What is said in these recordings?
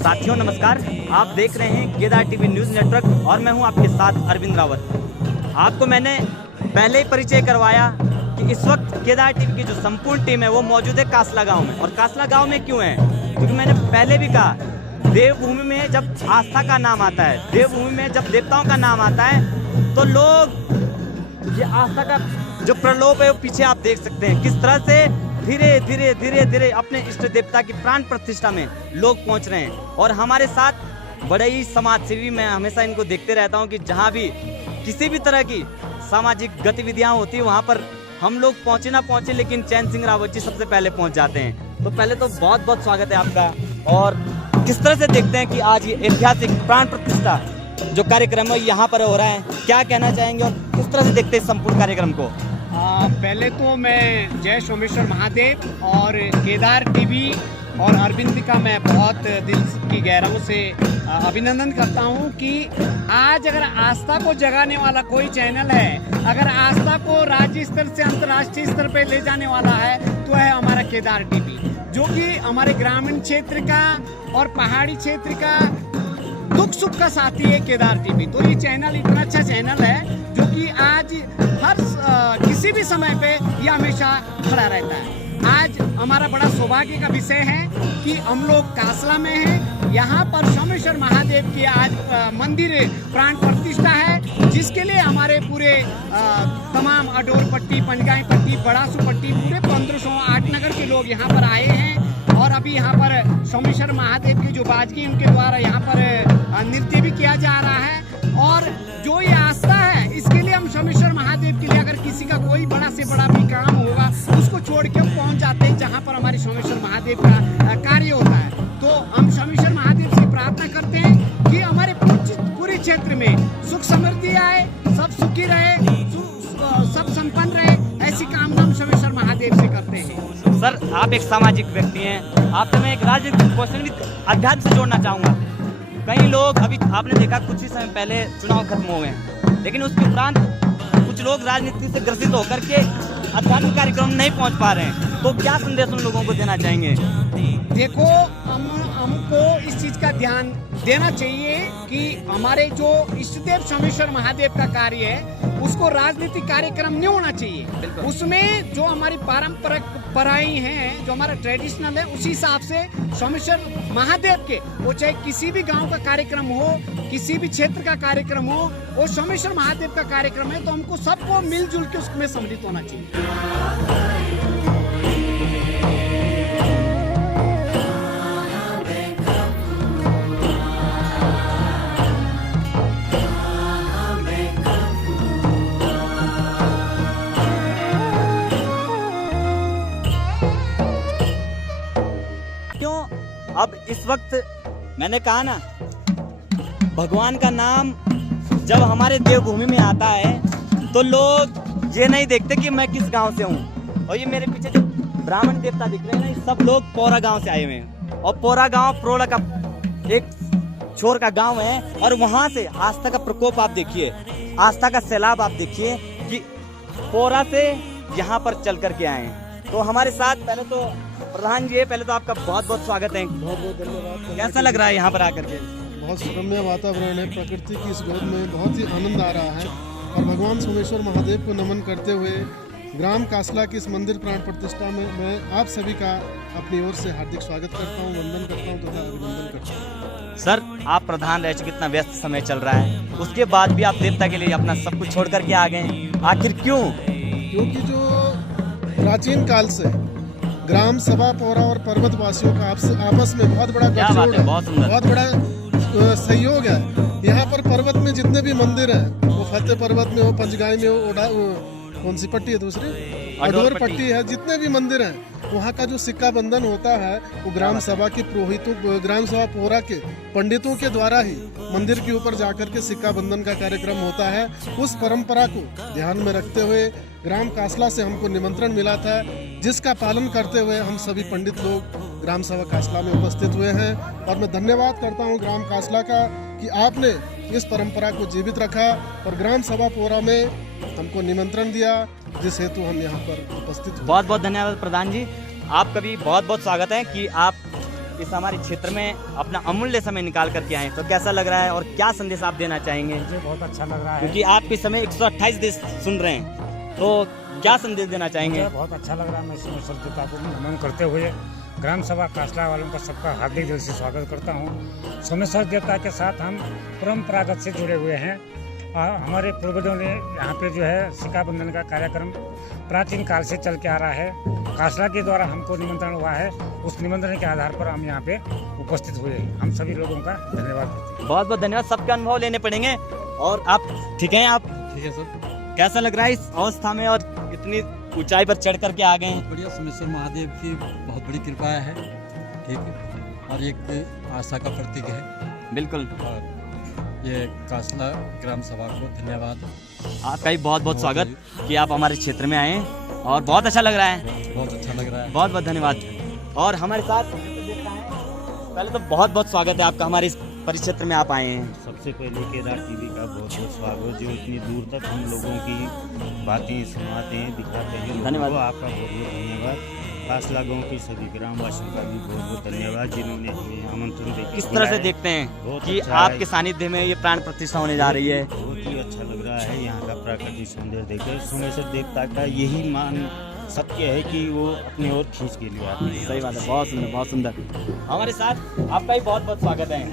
साथियों नमस्कार, आप देख रहे हैं केदार टीवी न्यूज़ नेटवर्क और मैं हूं आपके साथ अरविंद रावत। आपको मैंने पहले ही परिचय करवाया कि इस वक्त केदार टीवी की जो संपूर्ण टीम है वो मौजूद है कासला गांव में। और कासला गांव में क्यों है? क्योंकि मैंने पहले भी कहा, देवभूमि में जब आस्था का नाम आता है, देवभूमि में जब देवताओं का नाम आता है तो लोग ये आस्था का जो प्रलोभ है वो पीछे आप देख सकते हैं किस तरह से धीरे धीरे धीरे धीरे अपने इष्ट देवता की प्राण प्रतिष्ठा में लोग पहुंच रहे हैं। और हमारे साथ बड़े ही समाज सेवी, मैं हमेशा इनको देखते रहता हूं कि जहां भी किसी भी तरह की सामाजिक गतिविधियां होती है वहां पर हम लोग पहुंचे ना पहुंचे लेकिन चैन सिंह रावत जी सबसे पहले पहुंच जाते हैं। तो पहले तो बहुत बहुत स्वागत है आपका। और किस तरह से देखते हैं कि आज ये ऐतिहासिक प्राण प्रतिष्ठा जो कार्यक्रम है यहाँ पर हो रहा है, क्या कहना चाहेंगे और किस तरह से देखते हैं संपूर्ण कार्यक्रम को? पहले तो मैं जय सोमेश्वर महादेव और केदार टीवी और अरविंद का मैं बहुत दिल की गहराइयों से अभिनंदन करता हूं कि आज अगर आस्था को जगाने वाला कोई चैनल है, अगर आस्था को राज्य स्तर से अंतर्राष्ट्रीय स्तर पे ले जाने वाला है तो है हमारा केदार टीवी, जो कि हमारे ग्रामीण क्षेत्र का और पहाड़ी क्षेत्र का दुख सुख का साथी है केदार टीवी। तो ये चैनल इतना अच्छा चैनल है जो कि आज हर किसी भी समय पे ये हमेशा खड़ा रहता है। आज हमारा बड़ा सौभाग्य का विषय है कि हम लोग कासला में हैं। यहाँ पर सोमेश्वर महादेव की आज मंदिर प्राण प्रतिष्ठा है, जिसके लिए हमारे पूरे तमाम अडोर पट्टी, पंजगाई पट्टी, बड़ासू पट्टी, पूरे 1508 नगर के लोग यहाँ पर आए हैं। और अभी यहाँ पर सोमेश्वर महादेव की जो बाजगी उनके द्वारा यहाँ पर नृत्य भी किया जा रहा है। और जो ये आस्था है, इसके लिए हम सोमेश्वर महादेव के लिए अगर किसी का कोई बड़ा से बड़ा भी काम होगा उसको छोड़ के हम पहुँच जाते हैं जहाँ पर हमारे सोमेश्वर महादेव का कार्य होता है। तो हम सोमेश्वर महादेव से प्रार्थना करते हैं कि हमारे पूरे क्षेत्र में सुख समृद्धि आए, सब सुखी रहे, सब संपन्न रहे, ऐसी कामना हम सोमेश्वर महादेव से करते हैं। सर, आप एक सामाजिक व्यक्ति हैं, आपसे मैं एक राजनीतिक क्वेश्चन भी अध्यात्म से जोड़ना चाहूँगा। कई लोग, अभी आपने देखा कुछ ही समय पहले चुनाव खत्म हो गए, लेकिन उसके उपरांत कुछ लोग राजनीति से ग्रसित होकर के आध्यात्मिक कार्यक्रम नहीं पहुंच पा रहे हैं, तो क्या संदेश उन लोगों को देना चाहेंगे? देखो, हमको इस चीज का ध्यान देना चाहिए कि हमारे जो इष्टदेव सोमेश्वर महादेव का कार्य है उसको राजनीतिक कार्यक्रम नहीं होना चाहिए। उसमें जो हमारी पारंपरिक पराई हैं, जो हमारा ट्रेडिशनल है, उसी हिसाब से सोमेश्वर महादेव के, वो चाहे किसी भी गांव का कार्यक्रम हो, किसी भी क्षेत्र का कार्यक्रम हो, वो सोमेश्वर महादेव का कार्यक्रम है, तो हमको सबको मिलजुल के उसमें सम्मिलित होना चाहिए। अब इस वक्त मैंने कहा ना, भगवान का नाम जब हमारे देवभूमि में आता है तो लोग ये नहीं देखते कि मैं किस गांव से हूँ। और ये मेरे पीछे जो ब्राह्मण देवता दिख रहे हैं ना, ये सब लोग पोरा गांव से आए हुए हैं। और पोरा गांव प्रोला का एक छोर का गांव है। और वहां से आस्था का प्रकोप आप देखिए, आस्था का सैलाब आप देखिए कि पोरा से यहाँ पर चल करके आए हैं। तो हमारे साथ पहले तो प्रधान जी, पहले तो आपका बहुत बहुत स्वागत है। बहुत बहुत धन्यवाद। कैसा लग रहा है यहाँ पर आकर के? बहुत रम्य वातावरण है, प्रकृति की इस गोद में बहुत ही आनंद आ रहा है। और भगवान सोमेश्वर महादेव को नमन करते हुए ग्राम कासला की इस मंदिर प्राण प्रतिष्ठा में मैं आप सभी का अपनी ओर से हार्दिक स्वागत करता हूँ, वंदन करता हूँ तथा अभिनंदन करता हूँ। सर, आप प्रधान रह चुके, इतना व्यस्त समय चल रहा है, उसके बाद भी आप देवता के लिए अपना सब कुछ छोड़ करके आ गए, आखिर क्यों? क्योंकि जो प्राचीन काल से ग्राम सभा पौरा और पर्वत वासियों का आपस में बहुत बड़ा क्या बात गठजोड़ है, बहुत सुंदर। बहुत बड़ा सहयोग है। यहाँ पर पर्वत में जितने भी मंदिर हैं, वो फतेह पर्वत में हो, पंचगाई में हो, कौन सी पट्टी है दूसरी, अडोर पट्टी है, जितने भी मंदिर हैं वहाँ का जो सिक्का बंधन होता है वो ग्राम सभा के पुरोहितों, ग्राम सभा पौरा के पंडितों के द्वारा ही मंदिर के ऊपर जाकर के सिक्का बंधन का कार्यक्रम होता है। उस परंपरा को ध्यान में रखते हुए ग्राम कासला से हमको निमंत्रण मिला था, जिसका पालन करते हुए हम सभी पंडित लोग ग्राम सभा कासला में उपस्थित हुए हैं। और मैं धन्यवाद करता हूँ ग्राम कासला का कि आपने इस परंपरा को जीवित रखा और ग्राम सभा पौरा में हमको निमंत्रण दिया, जिस हेतु हम यहाँ पर उपस्थित हुए। बहुत बहुत धन्यवाद प्रधान जी, आपका भी बहुत बहुत स्वागत है कि आप इस हमारे क्षेत्र में अपना अमूल्य समय निकाल करके आए। तो कैसा लग रहा है और क्या संदेश आप देना चाहेंगे? मुझे बहुत अच्छा लग रहा है क्योंकि आप इस समय 128 देश सुन रहे हैं, तो क्या संदेश देना चाहेंगे? मुझे बहुत अच्छा लग रहा है। मैं सोमेश्वर देवता को नमन करते हुए ग्राम सभा कासला वालों का सबका हार्दिक दिल से स्वागत करता हूँ। सोमेश्वर देवता के साथ हम परंपरागत से जुड़े हुए हैं। हमारे पूर्वजों ने यहाँ पे जो है सिक्का बंधन का कार्यक्रम प्राचीन काल से चल के आ रहा है। कासला के द्वारा हमको निमंत्रण हुआ है, उस निमंत्रण के आधार पर हम यहाँ पे उपस्थित हुए हैं। हम सभी लोगों का धन्यवाद करते हैं। बहुत बहुत धन्यवाद, सबके अनुभव लेने पड़ेंगे। और आप ठीक हैं? आप ठीक है सर, कैसा लग रहा है इस अवस्था में और इतनी ऊंचाई पर चढ़ करके आ गए हैं? बढ़िया। सोमेश्वर महादेव की बहुत बड़ी कृपा है, ठीक है, और एक आस्था का प्रतीक है। बिल्कुल। और ये कासला ग्राम सभा को धन्यवाद। आपका भी बहुत बहुत स्वागत कि आप हमारे क्षेत्र में आए और बहुत अच्छा लग रहा है। बहुत अच्छा लग रहा है। बहुत बहुत धन्यवाद। और हमारे साथ पहले तो बहुत बहुत स्वागत है आपका, हमारे इस परिक्षेत्र में आप आए हैं। सबसे पहले केदार टीवी का बहुत बहुत स्वागत, जो इतनी दूर तक हम लोगों की बातें सुनाते हैं, दिखाते हैं। धन्यवाद। आपका बहुत बहुत धन्यवाद। कासला गांव के सभी ग्रामवासियों का भी बहुत बहुत धन्यवाद, जिन्होंने हमें आमंत्रण देकर किस तरह से देखते हैं बहुत कि अच्छा है। आपके सानिध्य में ये प्राण प्रतिष्ठा होने जा रही है? बहुत ही अच्छा लग रहा है यहाँ का प्राकृतिक सौंदर्य देखकर। सोमेश्वर देवता का यही मान सत्य है कि वो अपनी ओर खींच के लिए आते हैं। सही बात है, बहुत सुंदर बहुत सुंदर। हमारे साथ आपका भी बहुत बहुत स्वागत है।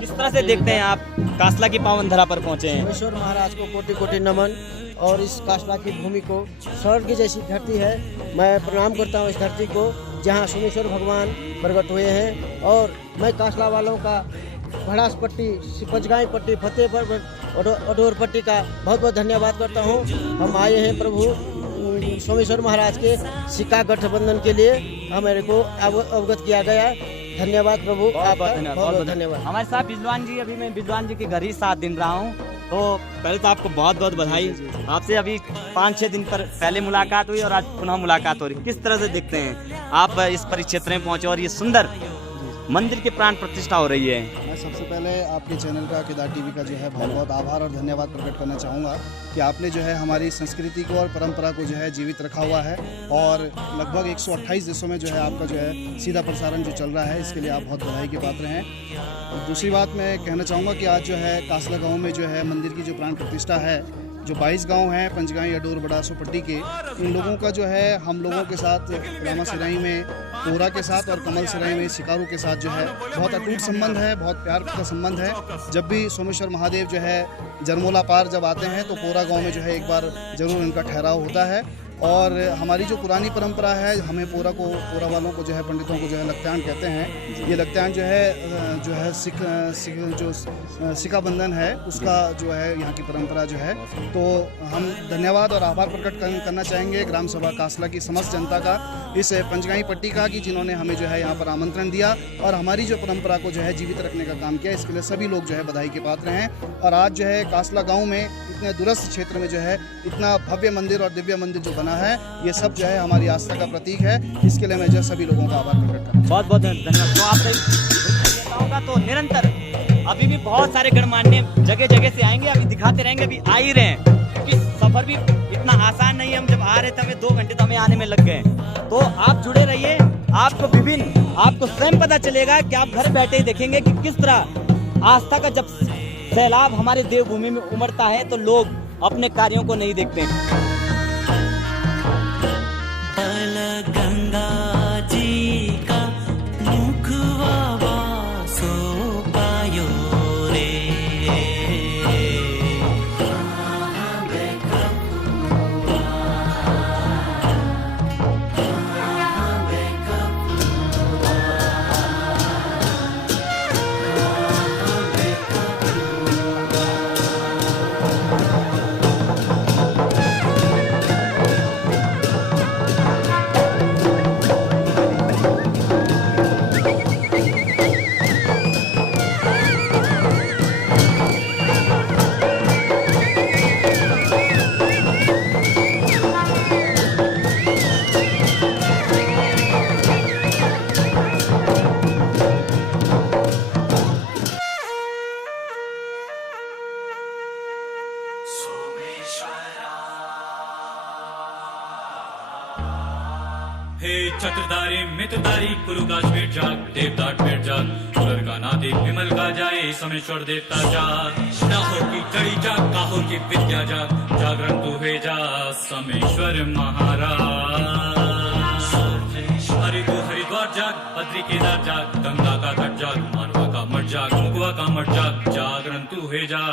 किस तरह से देखते हैं आप कासला की पावन धरा पर पहुँचे हैं? सोमेश्वर महाराज को कोटि कोटि नमन। और इस कासला की भूमि को स्वर्ग की जैसी धरती है, मैं प्रणाम करता हूँ इस धरती को जहाँ सोमेश्वर भगवान प्रकट हुए हैं। और मैं कासला वालों का भड़ास पट्टी, पंचगाई पट्टी, फतेह पर्वत, अडोर पट्टी का बहुत बहुत धन्यवाद करता हूँ। हम आए हैं प्रभु सोमेश्वर महाराज के सिक्का गठबंधन के लिए, हमारे को अवगत किया गया। धन्यवाद प्रभु, आपका बहुत बहुत धन्यवाद। हमारे साथ बिजवान जी, अभी मैं बिजवान जी के घर ही 7 दिन रहा हूँ, तो पहले तो आपको बहुत बहुत बधाई। आपसे अभी 5-6 दिन पर पहले मुलाकात हुई और आज पुनः मुलाकात हो रही। किस तरह से देखते हैं आप इस परिक्षेत्र में पहुंचे और ये सुंदर मंदिर की प्राण प्रतिष्ठा हो रही है? मैं सबसे पहले आपके चैनल का, केदार टीवी का जो है बहुत बहुत आभार और धन्यवाद प्रकट करना चाहूँगा कि आपने जो है हमारी संस्कृति को और परंपरा को जो है जीवित रखा हुआ है। और लगभग 128 देशों में जो है आपका जो है सीधा प्रसारण जो चल रहा है, इसके लिए आप बहुत बधाई के पात्र हैं। और दूसरी बात मैं कहना चाहूँगा कि आज जो है कासला गाँव में जो है मंदिर की जो प्राण प्रतिष्ठा है, जो 22 गांव हैं पंचगाई, अडोर, बड़ासो पट्टी के, इन लोगों का जो है हम लोगों के साथ रामा सिराई में पोरा के साथ और कमल सिराई में शिकारू के साथ जो है बहुत अटूट संबंध है, बहुत प्यार का संबंध है। जब भी सोमेश्वर महादेव जो है जरमोला पार जब आते हैं तो पोरा गांव में जो है एक बार जरूर इनका ठहराव होता है। और हमारी जो पुरानी परंपरा है, हमें पोरा वालों को जो है पंडितों को जो है लक्त्यान कहते हैं। ये लक्त्यान जो है सिक्का बंधन है, उसका जो है यहाँ की परंपरा जो है। तो हम धन्यवाद और आभार प्रकट करना चाहेंगे ग्राम सभा कासला की समस्त जनता का, इस पंचगाई पट्टी का, कि जिन्होंने हमें जो है यहाँ पर आमंत्रण दिया और हमारी जो परंपरा को जो है जीवित रखने का काम किया। इसके लिए सभी लोग जो है बधाई के पात्र हैं। और आज जो है कासला गाँव में इतने दूरस्थ क्षेत्र में जो है इतना भव्य मंदिर और दिव्य मंदिर जो बना है, ये सब जो है हमारी आस्था का प्रतीक है। इसके लिए मैं जो सभी लोगों का आभार प्रकट करता हूँ। बहुत बहुत धन्यवाद। तो आप होगा तो निरंतर अभी भी बहुत सारे गणमान्य जगह जगह से आएंगे, अभी दिखाते रहेंगे, अभी आ ही रहे हैं, क्योंकि सफर भी इतना आसान नहीं है। हम जब आ रहे थे हमें 2 घंटे तो हमें आने में लग गए। तो आप जुड़े रहिए, आपको स्वयं पता चलेगा कि आप घर बैठे ही देखेंगे कि किस तरह आस्था का जब सैलाब हमारे देवभूमि में उमड़ता है तो लोग अपने कार्यों को नहीं देखते। हे चतुर्धारी मित्रधारी कुरु काश्मीर जाग देवदाट पेट जाग कुलर का नादे विमल का जाए समेश्वर देवता जाग नाहोर की जड़ी जाग काहोर की विद्या जाग जागरण तू है जा समेश्वर महाराज हरि तो हरिद्वार जाग बद्री केदार जाग गंगा का घाट जाग मानवा का मठ जाग मुगवा का मठ जाग जागरण तू है जा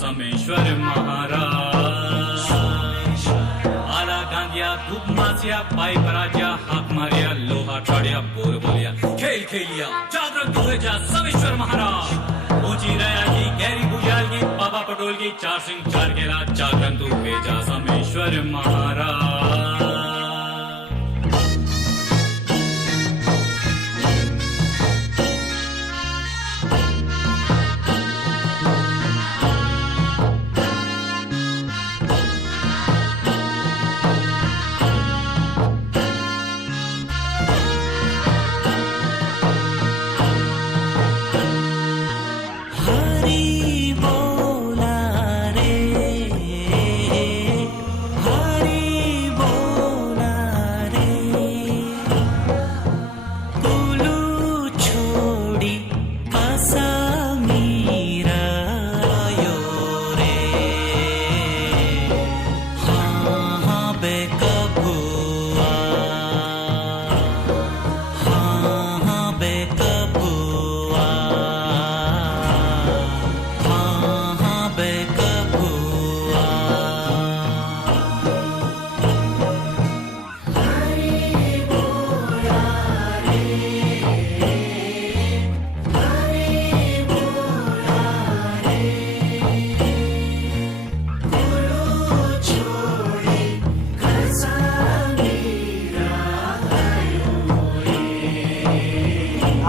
समेश्वर महाराज आला गांधिया धूप मासिया पाई पराजिया हाथ मारिया लोहा ठाड़िया बोल बोलिया खेल खेलिया जागरण तू है जा समेश्वर महाराज ऊंची रया की गहरी बुझाल की बाबा पटोल की चार सिंह चार केला जागरण तू है जा समेश्वर महाराज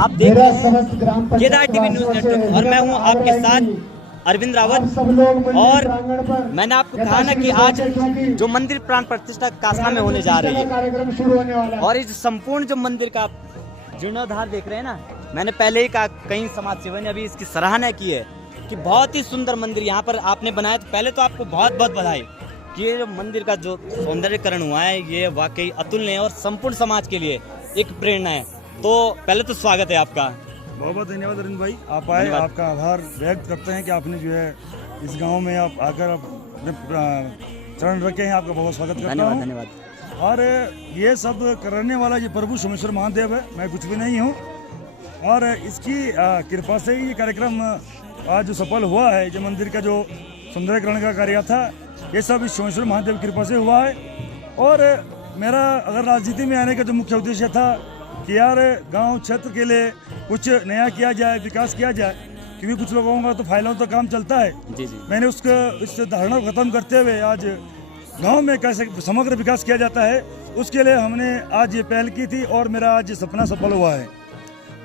आप देख रहे हैं केदार टीवी न्यूज नेटवर्क और मैं हूं आपके साथ अरविंद रावत। और मैंने आपको कहा ना कि आज जो मंदिर प्राण प्रतिष्ठा कासना में होने जा रही है और इस संपूर्ण जो मंदिर का जीर्णोद्धार देख रहे हैं ना, मैंने पहले ही कहा कई समाज सेवा ने अभी इसकी सराहना की है कि बहुत ही सुंदर मंदिर यहाँ पर आपने बनाया। तो पहले तो आपको बहुत बहुत बधाई कि ये जो मंदिर का जो सौंदर्यकरण हुआ है ये वाकई अतुलनीय और संपूर्ण समाज के लिए एक प्रेरणा है। तो पहले तो स्वागत है आपका। बहुत बहुत धन्यवाद अरविंद भाई, आप आए, आपका आभार व्यक्त करते हैं कि आपने जो है इस गांव में आप आकर अपने चरण रखे हैं। आपका बहुत स्वागत करता हूं। धन्यवाद। और ये सब करने वाला ये प्रभु सोमेश्वर महादेव है, मैं कुछ भी नहीं हूँ। और इसकी कृपा से ही ये कार्यक्रम आज जो सफल हुआ है, जो मंदिर का जो सुंदरीकरण का कार्य था, ये सब इस सोमेश्वर महादेव की कृपा से हुआ है। और मेरा अगर राजनीति में आने का जो मुख्य उद्देश्य था कि यार गांव क्षेत्र के लिए कुछ नया किया जाए, विकास किया जाए, क्योंकि कुछ लोगों का तो फाइलों तो काम चलता है। जी जी। मैंने इस धारणा को खत्म करते हुए आज गांव में कैसे समग्र विकास किया जाता है, उसके लिए हमने आज ये पहल की थी और मेरा आज सपना सफल हुआ है।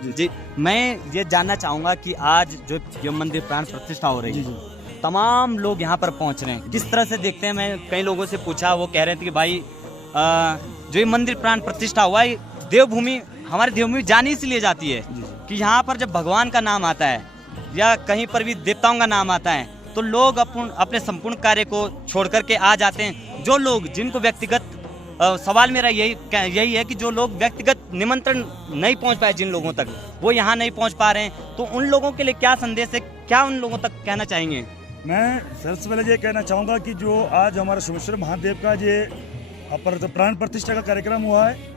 जी, मैं ये जानना चाहूँगा कि आज जो ये मंदिर प्राण प्रतिष्ठा हो रही है, तमाम लोग यहाँ पर पहुँच रहे हैं, किस तरह से देखते हैं? मैं कई लोगों से पूछा, वो कह रहे थे कि भाई जो ये मंदिर प्राण प्रतिष्ठा हुआ है, देवभूमि, हमारी देवभूमि जानी इसलिए जाती है कि यहाँ पर जब भगवान का नाम आता है या कहीं पर भी देवताओं का नाम आता है तो लोग अपने संपूर्ण कार्य को छोड़ करके आ जाते हैं। जो लोग जिनको व्यक्तिगत सवाल मेरा यही है कि जो लोग व्यक्तिगत निमंत्रण नहीं पहुँच पाए, जिन लोगों तक वो यहाँ नहीं पहुँच पा रहे हैं, तो उन लोगों के लिए क्या संदेश है, क्या उन लोगों तक कहना चाहेंगे? मैं सबसे पहले ये कहना चाहूँगा कि जो आज हमारा सोमेश्वर महादेव का ये प्राण प्रतिष्ठा का कार्यक्रम हुआ है,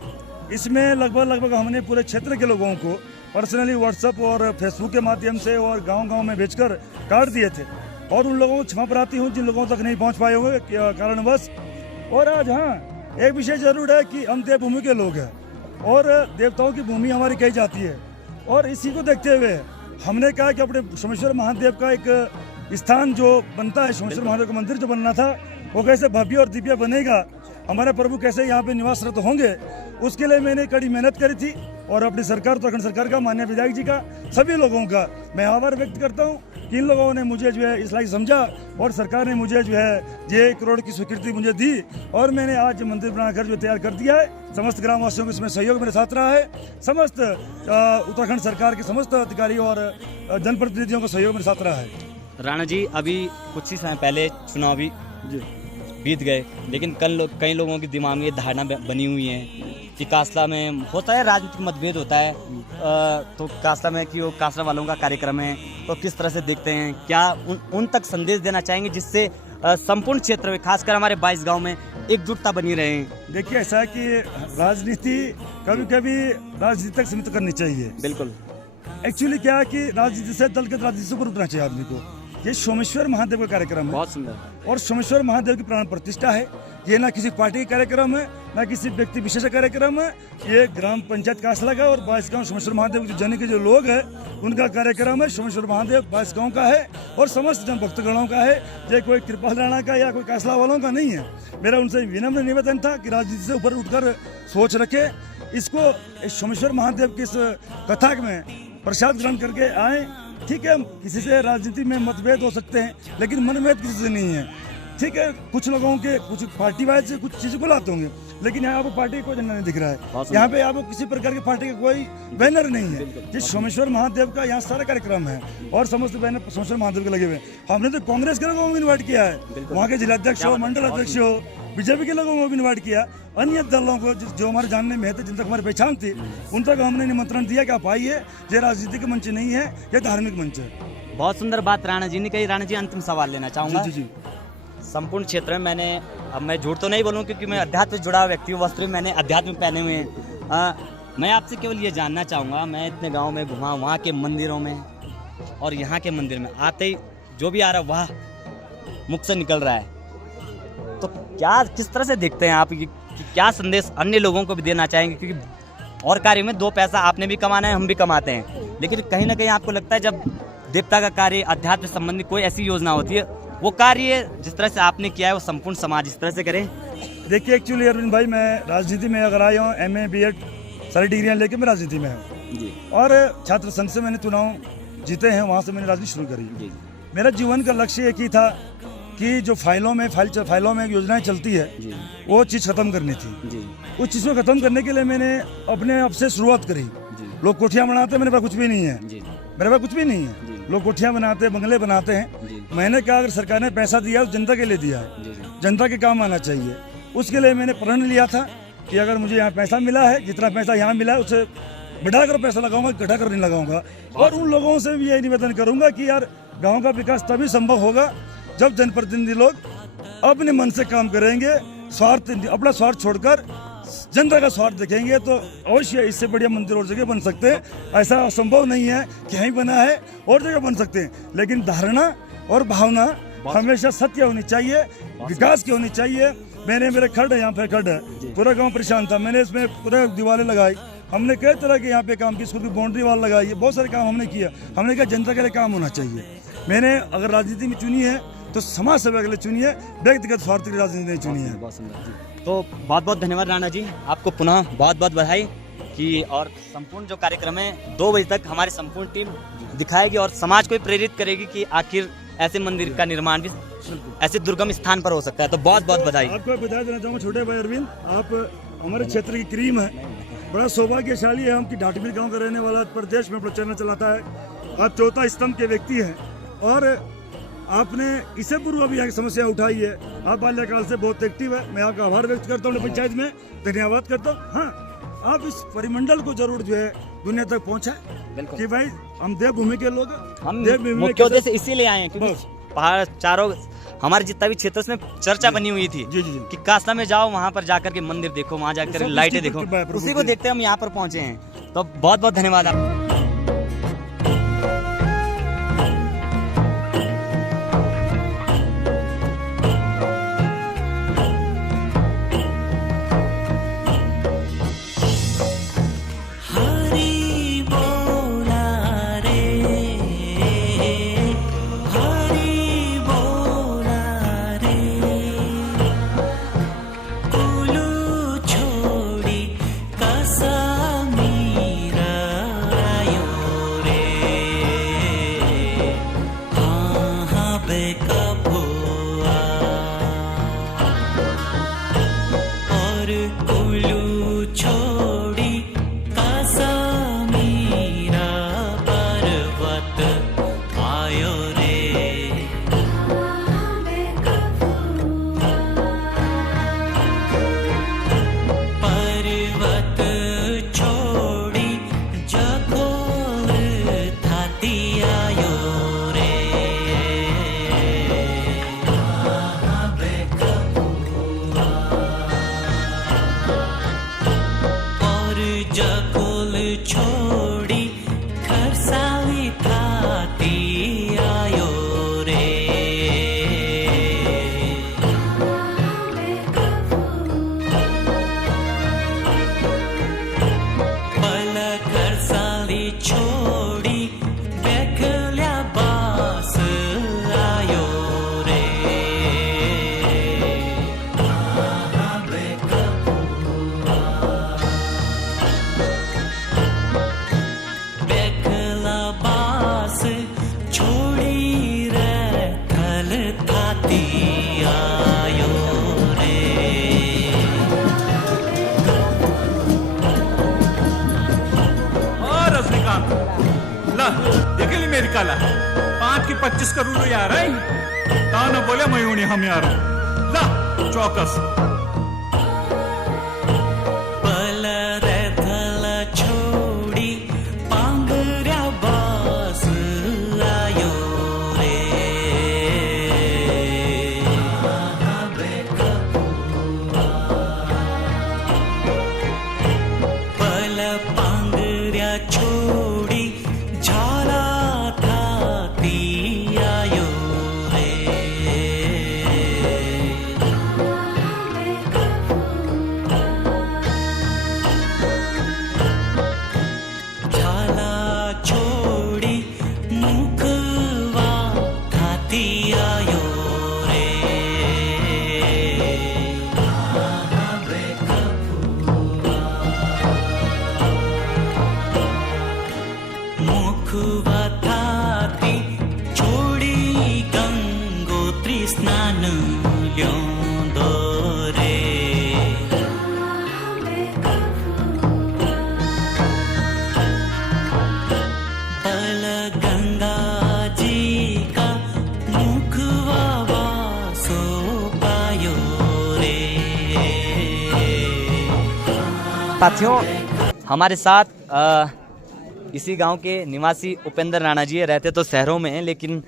इसमें लगभग हमने पूरे क्षेत्र के लोगों को पर्सनली व्हाट्सएप और फेसबुक के माध्यम से और गांव-गांव में भेजकर कार्ड दिए थे। और उन लोगों को क्षमा प्रार्थी हूँ जिन लोगों तक नहीं पहुँच पाए होंगे कारणवश। और आज हाँ, एक विषय जरूर है कि हम देवभूमि के लोग हैं और देवताओं की भूमि हमारी कही जाती है। और इसी को देखते हुए हमने कहा कि अपने सोमेश्वर महादेव का एक स्थान जो बनता है, सोमेश्वर महादेव का मंदिर जो बनना था, वो कैसे भव्य और दिव्य बनेगा, हमारे प्रभु कैसे यहाँ पे निवासरत होंगे, उसके लिए मैंने कड़ी मेहनत करी थी। और अपनी सरकार, उत्तराखंड सरकार का, माननीय विधायक जी का, सभी लोगों का मैं आभार व्यक्त करता हूँ कि इन लोगों ने मुझे जो है इस लायक समझा और सरकार ने मुझे जो है ये 1 करोड़ की स्वीकृति मुझे दी और मैंने आज मंदिर बनाकर जो तैयार कर दिया है। समस्त ग्रामवासियों को इसमें सहयोग मेरे साथ रहा है, समस्त उत्तराखंड सरकार के समस्त अधिकारी और जनप्रतिनिधियों का सहयोग मेरे साथ रहा है। राणा जी, अभी कुछ ही समय पहले चुनावी बीत गए, लेकिन कई लोगों के दिमाग में ये धारणा बनी हुई है कि कासला में होता है राजनीतिक मतभेद होता है, तो कासला में कि वो कासला वालों का कार्यक्रम है, तो किस तरह से देखते हैं, क्या उन तक संदेश देना चाहेंगे जिससे संपूर्ण क्षेत्र में खासकर हमारे 22 गांव में एकजुटता बनी रहे? देखिए, ऐसा है कि राजनीति कभी कभी राजनीति तक सीमित करनी चाहिए। बिल्कुल। एक्चुअली क्या है कि राजनीति से दल के राजनीति से ऊपर उठना चाहिए आदमी को। ये सोमेश्वर महादेव का कार्यक्रम है, बहुत सुंदर, और सोमेश्वर महादेव की प्राण प्रतिष्ठा है। ये ना किसी पार्टी का कार्यक्रम है, ना किसी व्यक्ति विशेष का कार्यक्रम है। ये ग्राम पंचायत कासला का और 22 गाँव सोमेश्वर महादेव के जन के जो लोग हैं उनका कार्यक्रम है। सोमेश्वर महादेव 22 गाँव का है और समस्त जन भक्तगणों का है। ये कोई कृपाल राणा का या कोई कासला वालों का नहीं है। मेरा उनसे विनम्र निवेदन था कि राजनीति से ऊपर उठकर सोच रखे, इसको सोमेश्वर महादेव की इस कथा में प्रसाद ग्रहण करके आए। ठीक है, किसी से राजनीति में मतभेद हो सकते हैं, लेकिन मनभेद किसी से नहीं है। ठीक है, कुछ लोगों के कुछ पार्टी वाइज से कुछ चीज़ों को लाते होंगे, लेकिन यहाँ आपको पार्टी का कोई झंडा नहीं दिख रहा है। यहाँ पे आपको किसी प्रकार की पार्टी का कोई बैनर नहीं है। जिस सोमेश्वर महादेव का यहाँ सारा कार्यक्रम है और समस्त बैनर सोमेश्वर महादेव के लगे हुए। हमने तो कांग्रेस के लोगों को इन्वाइट किया है, वहाँ के जिलाध्यक्ष हो, मंडल अध्यक्ष हो, बीजेपी के लोगों को भी इन्वाइट किया। अन्य दलों को जो हमारे जानने में थे, जिन तक हमारी पहचान थी, उन तक हमने निमंत्रण दिया कि आप आइए। ये राजनीतिक मंच नहीं है, ये धार्मिक मंच है। बहुत सुंदर बात राणा जी ने कही। राणा जी, अंतिम सवाल लेना चाहूँगा। जी। संपूर्ण क्षेत्र में अब मैं झूठ तो नहीं बोलूँ क्योंकि मैं अध्यात्म से जुड़ा हुआ व्यक्ति हूँ, वस्त्र मैंने अध्यात्म पहने हुए हैं। मैं आपसे केवल ये जानना चाहूँगा, मैं इतने गाँव में घुमा, वहाँ के मंदिरों में और यहाँ के मंदिर में आते ही जो भी आ रहा है वह मुख से निकल रहा है, तो क्या किस तरह से देखते हैं आप कि क्या संदेश अन्य लोगों को भी देना चाहेंगे? क्योंकि और कार्य में 2 पैसा आपने भी कमाना है, हम भी कमाते हैं, लेकिन कहीं ना कहीं आपको लगता है जब देवता का कार्य, अध्यात्म से संबंधित कोई ऐसी योजना होती है, वो कार्य जिस तरह से आपने किया है वो संपूर्ण समाज इस तरह से करे? देखिए, एक्चुअली अरविंद भाई, मैं राजनीति में अगर आया हूँ, MA BEd सारी डिग्रियाँ लेके मैं राजनीति में हूँ और छात्र संघ से मैंने चुनाव जीते हैं, वहाँ से मैंने राजनीति शुरू करी। मेरा जीवन का लक्ष्य एक ही था कि जो फाइलों में योजनाएं चलती है वो चीज़ खत्म करनी थी। उस चीज़ को खत्म करने के लिए मैंने अपने आप से शुरुआत करी। लोग कोठियाँ बनाते हैं, मेरे पास कुछ भी नहीं है, मेरे पास कुछ भी नहीं है। लोग कोठियाँ बनाते हैं, बंगले बनाते हैं। मैंने कहा अगर सरकार ने पैसा दिया तो जनता के लिए दिया है, जनता के काम आना चाहिए। उसके लिए मैंने प्रण लिया था कि अगर मुझे यहाँ पैसा मिला है, जितना पैसा यहाँ मिला है उससे बढ़ाकर पैसा लगाऊंगा, घटा कर नहीं लगाऊंगा। और उन लोगों से भी यही निवेदन करूंगा कि यार, गाँव का विकास तभी संभव होगा जब जनप्रतिनिधि लोग अपने मन से काम करेंगे, अपना स्वार्थ छोड़कर जनता का स्वार्थ देखेंगे, तो अवश्य इससे बढ़िया मंदिर और जगह बन सकते हैं। ऐसा असंभव नहीं है कि यहीं बना है, और जगह बन सकते हैं, लेकिन धारणा और भावना हमेशा सत्य होनी चाहिए, विकास की होनी चाहिए। मेरे खड्ड है, यहाँ पे खड्ड है, पूरा गाँव परेशान था, मैंने इसमें पूरा दीवारें लगाई। हमने कई तरह के यहाँ पे काम किया, स्कूल की बाउंड्री वाल लगाई, बहुत सारे काम हमने किया। हमने कहा जनता के लिए काम होना चाहिए। मैंने अगर राजनीति में चुनी है तो समाज सेवा के लिए चुनी है, व्यक्तिगत स्वार्थ के लिए राजनीति नहीं चुनी है। तो बहुत बहुत धन्यवाद राणा जी, आपको पुनः बहुत बहुत बधाई कि और संपूर्ण जो कार्यक्रम है 2 बजे तक हमारी संपूर्ण टीम दिखाएगी और समाज को प्रेरित करेगी कि आखिर ऐसे मंदिर का निर्माण भी ऐसे दुर्गम स्थान पर हो सकता है। तो बहुत बहुत बधाई। आपको बधाई देना चाहूँगा छोटे भाई अरविंद, आप हमारे क्षेत्र की क्रीम है। बड़ा सौभाग्यशाली है हम कि ढाटमीर गाँव का रहने वाला प्रदेश में प्रचार चलाता है। आप चौथा स्तंभ के व्यक्ति हैं और आपने इससे पूर्व भी यहाँ की समस्या उठाई है। आप बाल्यकाल से बहुत एक्टिव है, मैं आपका आभार व्यक्त करता हूँ, पंचायत में धन्यवाद करता हूँ। हाँ, आप इस परिमंडल को जरूर जो है दुनिया तक पहुँचाए कि भाई हम देवभूमि के लोग, हम मुख्य उद्देश्य इसीलिए आए हैं क्योंकि पहाड़ चारों हमारे जितना भी क्षेत्र उसमें चर्चा बनी हुई थी कि कासला में जाओ, वहाँ पर जाकर के मंदिर देखो, वहाँ जाकर लाइटें देखो, उसी को देखते हम यहाँ पर पहुँचे हैं। तो बहुत बहुत धन्यवाद आपको। निकाला 5 की 25 करोड़ यार है तान बोले मयूनी हम यार ला चौकस साथियों हमारे साथ इसी गांव के निवासी उपेंद्र राणा जी रहते तो शहरों में हैं, लेकिन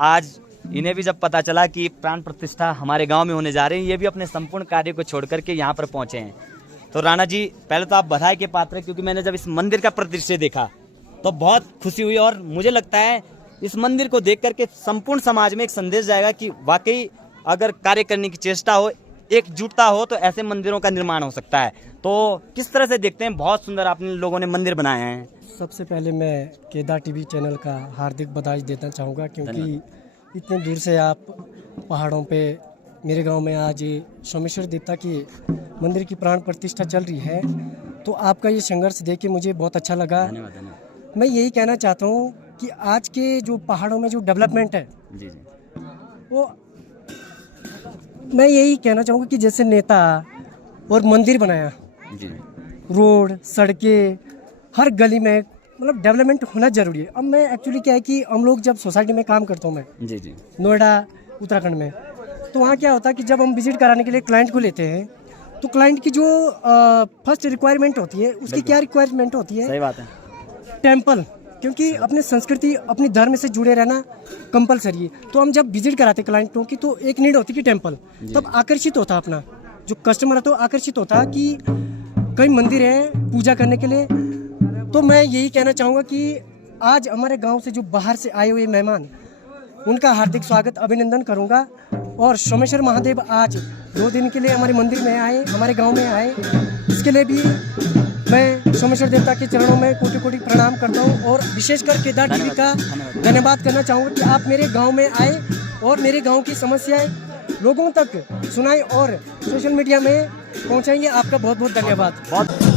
आज इन्हें भी जब पता चला कि प्राण प्रतिष्ठा हमारे गांव में होने जा रही है, ये भी अपने संपूर्ण कार्य को छोड़ करके यहाँ पर पहुँचे हैं। तो राणा जी पहले तो आप बधाई के पात्र हैं, क्योंकि मैंने जब इस मंदिर का परिदृश्य देखा तो बहुत खुशी हुई और मुझे लगता है इस मंदिर को देख करके संपूर्ण समाज में एक संदेश जाएगा कि वाकई अगर कार्य करने की चेष्टा हो, एकजुटता हो, तो ऐसे मंदिरों का निर्माण हो सकता है। तो किस तरह से देखते हैं, बहुत सुंदर आपने लोगों ने मंदिर बनाए हैं। सबसे पहले मैं केदार टीवी चैनल का हार्दिक बधाई देना चाहूँगा, क्योंकि इतने दूर से आप पहाड़ों पे मेरे गांव में आज सोमेश्वर देवता की मंदिर की प्राण प्रतिष्ठा चल रही है, तो आपका ये संघर्ष देख के मुझे बहुत अच्छा लगा। मैं यही कहना चाहता हूँ कि आज के जो पहाड़ों में जो डेवलपमेंट है जी वो मैं यही कहना चाहूँगा कि जैसे नेता और मंदिर बनाया, जी रोड सड़कें हर गली में मतलब डेवलपमेंट होना जरूरी है। अब मैं एक्चुअली क्या है कि हम लोग जब सोसाइटी में काम करता हूँ मैं जी नोएडा उत्तराखंड में, तो वहाँ क्या होता है कि जब हम विजिट कराने के लिए क्लाइंट को लेते हैं तो क्लाइंट की जो फर्स्ट रिक्वायरमेंट होती है उसकी क्या रिक्वायरमेंट होती है? सही बात है, टेम्पल, क्योंकि अपने संस्कृति अपने धर्म से जुड़े रहना कंपलसरी है। तो हम जब विजिट कराते क्लाइंटों की तो एक नीड होती है कि टेम्पल, तब आकर्षित होता अपना जो कस्टमर है, तो आकर्षित होता कि कई मंदिर हैं पूजा करने के लिए। तो मैं यही कहना चाहूँगा कि आज हमारे गांव से जो बाहर से आए हुए मेहमान, उनका हार्दिक स्वागत अभिनंदन करूँगा। और सोमेश्वर महादेव आज 2 दिन के लिए हमारे मंदिर में आए, हमारे गांव में आए, इसके लिए भी मैं सोमेश्वर देवता के चरणों में कोटि कोटि प्रणाम करता हूँ। और विशेषकर केदार टीवी का धन्यवाद करना चाहूँगा कि आप मेरे गांव में आए और मेरे गांव की समस्याएं लोगों तक सुनाएं और सोशल मीडिया में पहुँचाएंगे। आपका बहुत बहुत धन्यवाद।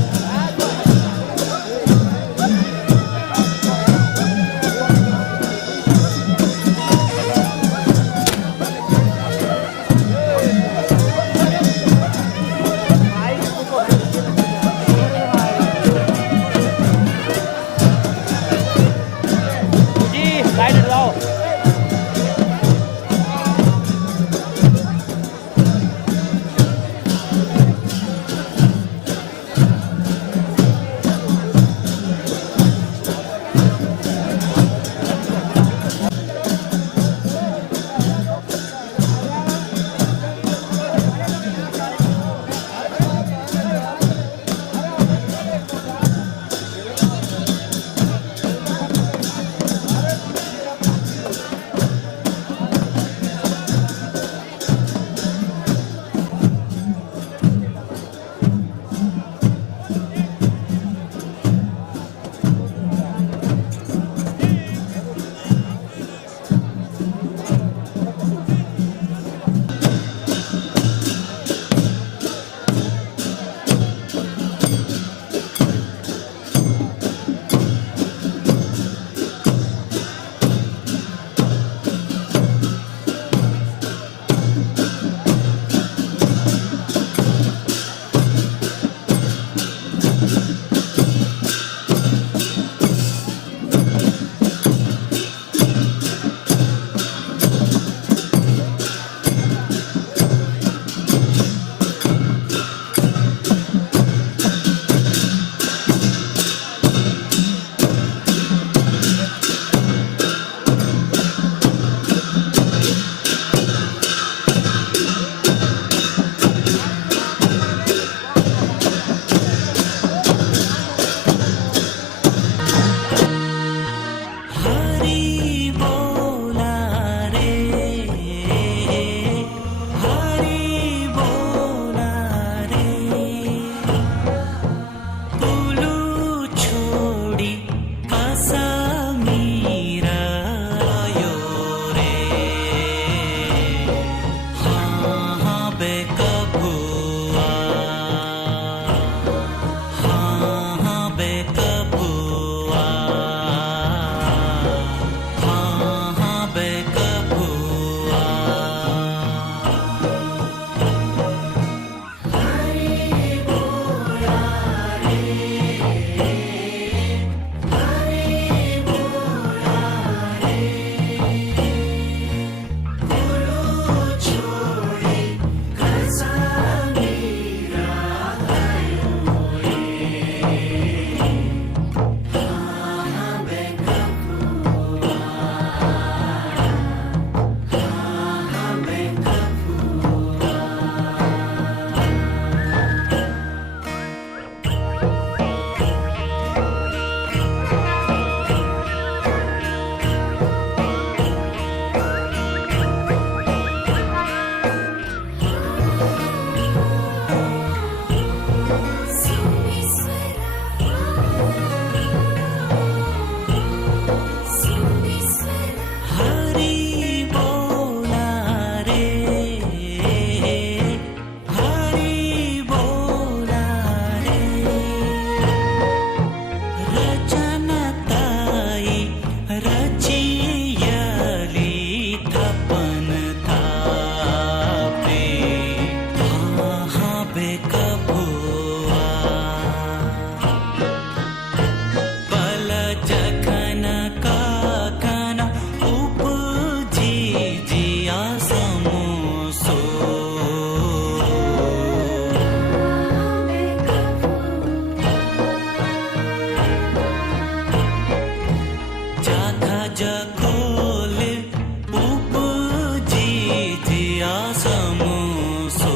समोसो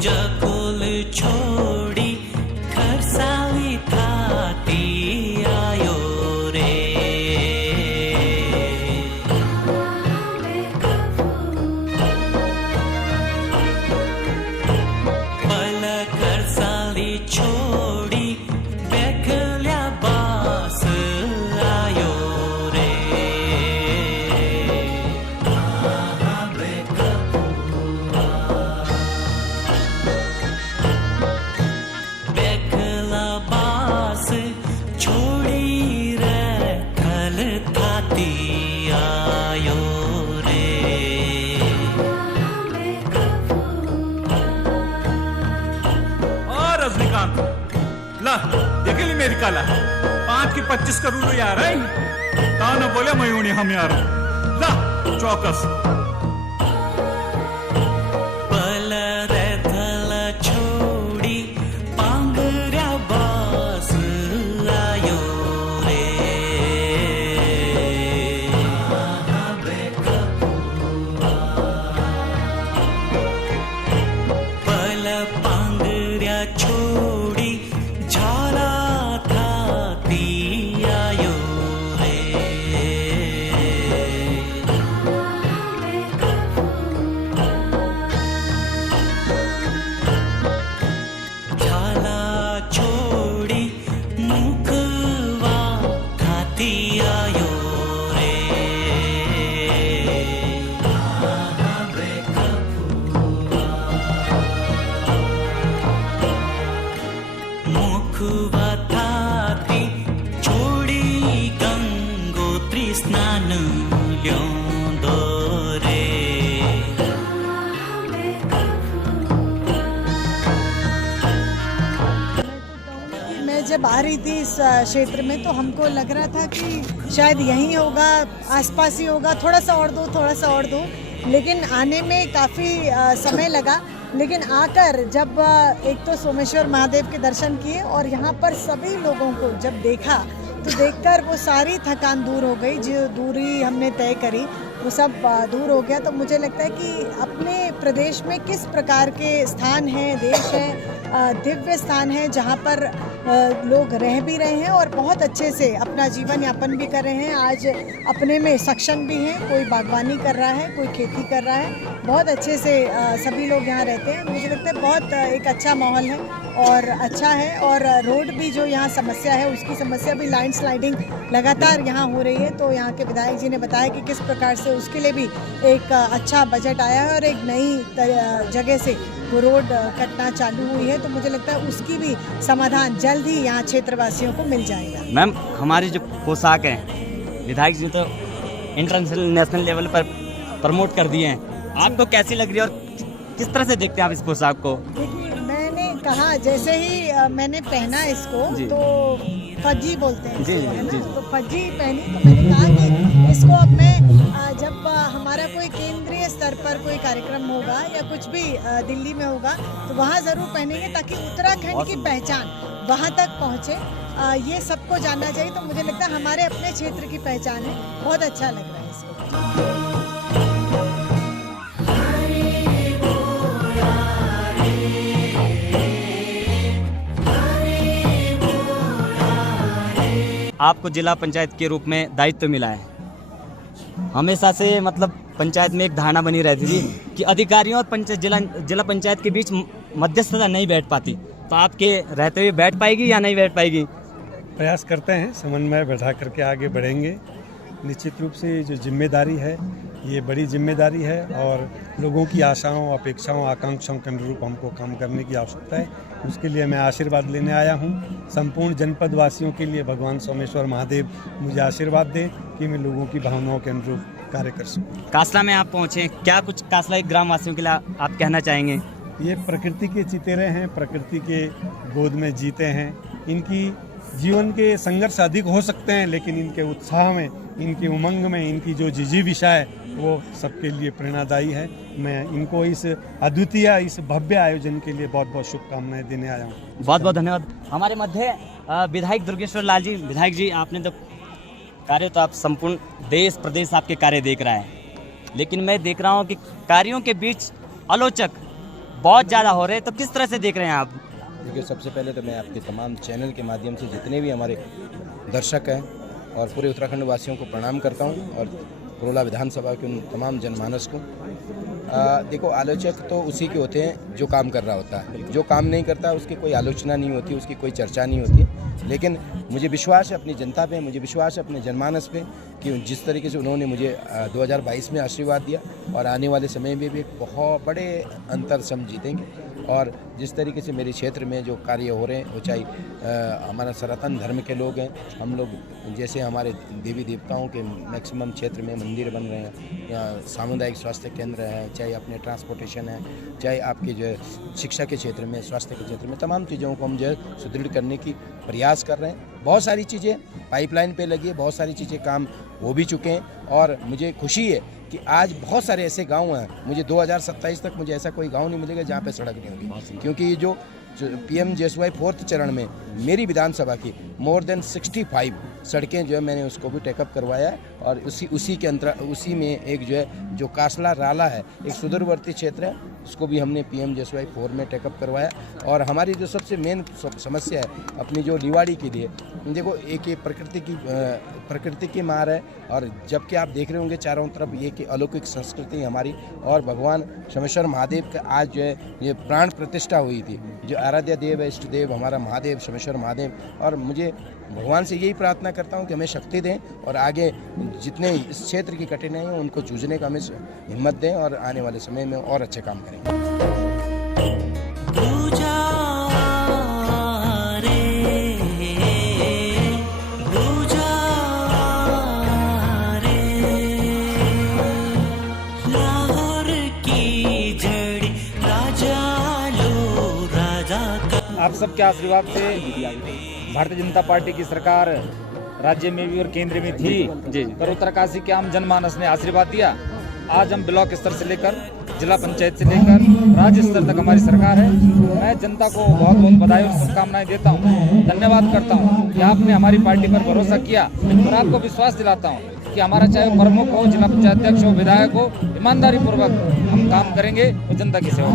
जकुल छोड़ी खरसाली थाती आयो रे पल खरसाली छोड़ी बेखल्या बास आयो रे बेखला बास छोड़ी रे थल थाती आयो रे और रजनीकांत ला देखे ली मेरी काला 5 की 25 करू लो यार है ता न बोले मयूनी हम यार ला चौकस पल रे थल छोड़ी पांगरा बास आयो रे पल पांगरा छोड़ी झाला थाती आयो रे झाला छोड़ी मुखवा खाती आयो रे मुखवा थाती छोड़ी गंगोत्री स्नान ल्योंदो रे मैं जब आ रही थी इस क्षेत्र में तो हमको लग रहा था कि शायद यहीं होगा, आसपास ही होगा, थोड़ा सा और दो, लेकिन आने में काफ़ी समय लगा। लेकिन आकर जब एक तो सोमेश्वर महादेव के दर्शन किए और यहाँ पर सभी लोगों को जब देखा तो देखकर वो सारी थकान दूर हो गई, जो दूरी हमने तय करी वो सब दूर हो गया। तो मुझे लगता है कि अपने प्रदेश में किस प्रकार के स्थान हैं, देश है, दिव्य स्थान है जहाँ पर लोग रह भी रहे हैं और बहुत अच्छे से अपना जीवन यापन भी कर रहे हैं। आज अपने में सक्षम भी हैं, कोई बागवानी कर रहा है, कोई खेती कर रहा है, बहुत अच्छे से सभी लोग यहाँ रहते हैं। मुझे लगता है बहुत एक अच्छा माहौल है और अच्छा है। और रोड भी जो यहाँ समस्या है उसकी समस्या भी लैंडस्लाइडिंग लगातार यहाँ हो रही है। तो यहाँ के विधायक जी ने बताया कि किस प्रकार से उसके लिए भी एक अच्छा बजट आया है और एक नई जगह से वो रोड कटना चालू हुई है। तो मुझे लगता है उसकी भी समाधान जल्द ही यहाँ क्षेत्रवासियों को मिल जाएगा। मैम, हमारी जो पोशाक है विधायक जी तो इंटरनेशनल लेवल पर प्रमोट कर दिए हैं, आपको कैसी लग रही है और किस तरह से देखते हैं आप इस पोशाक को? देखिए, मैंने कहा जैसे ही मैंने पहना इसको तो फज्जी बोलते हैं इसको, है ना? तो फज्जी पहनी तो मैंने कहा कि इसको अब मैं जब हमारा कोई केंद्रीय स्तर पर कोई कार्यक्रम होगा या कुछ भी दिल्ली में होगा तो वहाँ ज़रूर पहनेंगे ताकि उत्तराखंड की पहचान वहाँ तक पहुँचे। ये सबको जानना चाहिए। तो मुझे लगता है हमारे अपने क्षेत्र की पहचान है, बहुत अच्छा लग रहा है इसको। आपको जिला पंचायत के रूप में दायित्व मिला है। हमेशा से मतलब पंचायत में एक धारणा बनी रहती थी कि अधिकारियों और पंचायत जिला पंचायत के बीच मध्यस्थता नहीं बैठ पाती, तो आपके रहते हुए बैठ पाएगी या नहीं बैठ पाएगी? प्रयास करते हैं, समन्वय बैठा करके आगे बढ़ेंगे। निश्चित रूप से जो जिम्मेदारी है ये बड़ी जिम्मेदारी है और लोगों की आशाओं, अपेक्षाओं, आकांक्षाओं के अनुरूप हमको काम करने की आवश्यकता है। उसके लिए मैं आशीर्वाद लेने आया हूँ। संपूर्ण जनपद वासियों के लिए भगवान सोमेश्वर महादेव मुझे आशीर्वाद दें कि मैं लोगों की भावनाओं के अनुरूप कार्य कर सकूँ। कासला में आप पहुँचे, क्या कुछ कासला के ग्राम वासियों के लिए आप कहना चाहेंगे? ये प्रकृति के चितेरे हैं, प्रकृति के गोद में जीते हैं। इनकी जीवन के संघर्ष अधिक हो सकते हैं लेकिन इनके उत्साह में, इनकी उमंग में, इनकी जो जिजीविषा है वो सबके लिए प्रेरणादायी है। मैं इनको इस अद्वितीय, इस भव्य आयोजन के लिए बहुत बहुत शुभकामनाएं देने आया हूँ। बहुत बहुत धन्यवाद। हमारे मध्य विधायक दुर्गेश्वर लाल जी। विधायक जी, आपने तो कार्य तो आप संपूर्ण देश प्रदेश आपके कार्य देख रहा है, लेकिन मैं देख रहा हूँ कि कार्यों के बीच आलोचक बहुत ज़्यादा हो रहे हैं, तो किस तरह से देख रहे हैं आप? देखिए, सबसे पहले तो मैं आपके तमाम चैनल के माध्यम से जितने भी हमारे दर्शक हैं और पूरे उत्तराखंड वासियों को प्रणाम करता हूं और कुरुला विधानसभा के उन तमाम जनमानस को। देखो, आलोचक तो उसी के होते हैं जो काम कर रहा होता है, जो काम नहीं करता उसकी कोई आलोचना नहीं होती, उसकी कोई चर्चा नहीं होती। लेकिन मुझे विश्वास है अपनी जनता पे, मुझे विश्वास है अपने जनमानस पे कि जिस तरीके से उन्होंने मुझे 2022 में आशीर्वाद दिया और आने वाले समय में भी बहुत बड़े अंतर से हम जीतेंगे। और जिस तरीके से मेरे क्षेत्र में जो कार्य हो रहे हैं, वो चाहे हमारा सनातन धर्म के लोग हैं, हम लोग जैसे हमारे देवी देवताओं के मैक्सिमम क्षेत्र में मंदिर बन रहे हैं, या सामुदायिक स्वास्थ्य केंद्र है, चाहे अपने ट्रांसपोर्टेशन है, चाहे आपके जो है शिक्षा के क्षेत्र में, स्वास्थ्य के क्षेत्र में, तमाम चीज़ों को हम जो है सुदृढ़ करने की प्रयास कर रहे हैं। बहुत सारी चीज़ें पाइपलाइन पे लगी है, बहुत सारी चीज़ें काम हो भी चुके हैं और मुझे खुशी है कि आज बहुत सारे ऐसे गांव हैं, मुझे 2027 तक मुझे ऐसा कोई गांव नहीं मिलेगा जहां पे सड़क नहीं होगी, क्योंकि ये जो PMJSY 4th चरण में मेरी विधानसभा की मोर देन 65 सड़कें जो है मैंने उसको भी टेकअप करवाया है। और उसी में एक जो है जो कासला राला है, एक सुदूरवर्ती क्षेत्र है, उसको भी हमने PMJSY 4 में टेकअप करवाया। और हमारी जो सबसे मेन समस्या है अपनी जो लिवाड़ी के लिए, देखो एक ये प्रकृति की मार है, और जबकि आप देख रहे होंगे चारों तरफ ये कि अलौकिक संस्कृति हमारी, और भगवान सोमेश्वर महादेव का आज जो है ये प्राण प्रतिष्ठा हुई थी, जो आराध्य देव है, इष्ट देव हमारा महादेव सोमेश्वर महादेव। और मुझे भगवान से यही प्रार्थना करता हूँ कि हमें शक्ति दें और आगे जितने इस क्षेत्र की कठिनाई हैं उनको जूझने का हमें हिम्मत दें और आने वाले समय में और अच्छे काम करेंगे। आप सबके आशीर्वाद से भारतीय जनता पार्टी की सरकार राज्य में भी और केंद्र में थी, पर उत्तरकाशी के आम जनमानस ने आशीर्वाद दिया। आज हम ब्लॉक स्तर से लेकर जिला पंचायत से लेकर राज्य स्तर तक हमारी सरकार है। मैं जनता को बहुत बहुत बधाई और शुभकामनाएं देता हूं, धन्यवाद करता हूं कि आपने हमारी पार्टी पर भरोसा किया, और आपको विश्वास दिलाता हूं कि हमारा चाहे प्रमुख हो, जिला पंचायत अध्यक्ष हो, विधायक हो, ईमानदारी पूर्वक हम काम करेंगे और जनता की सेवा।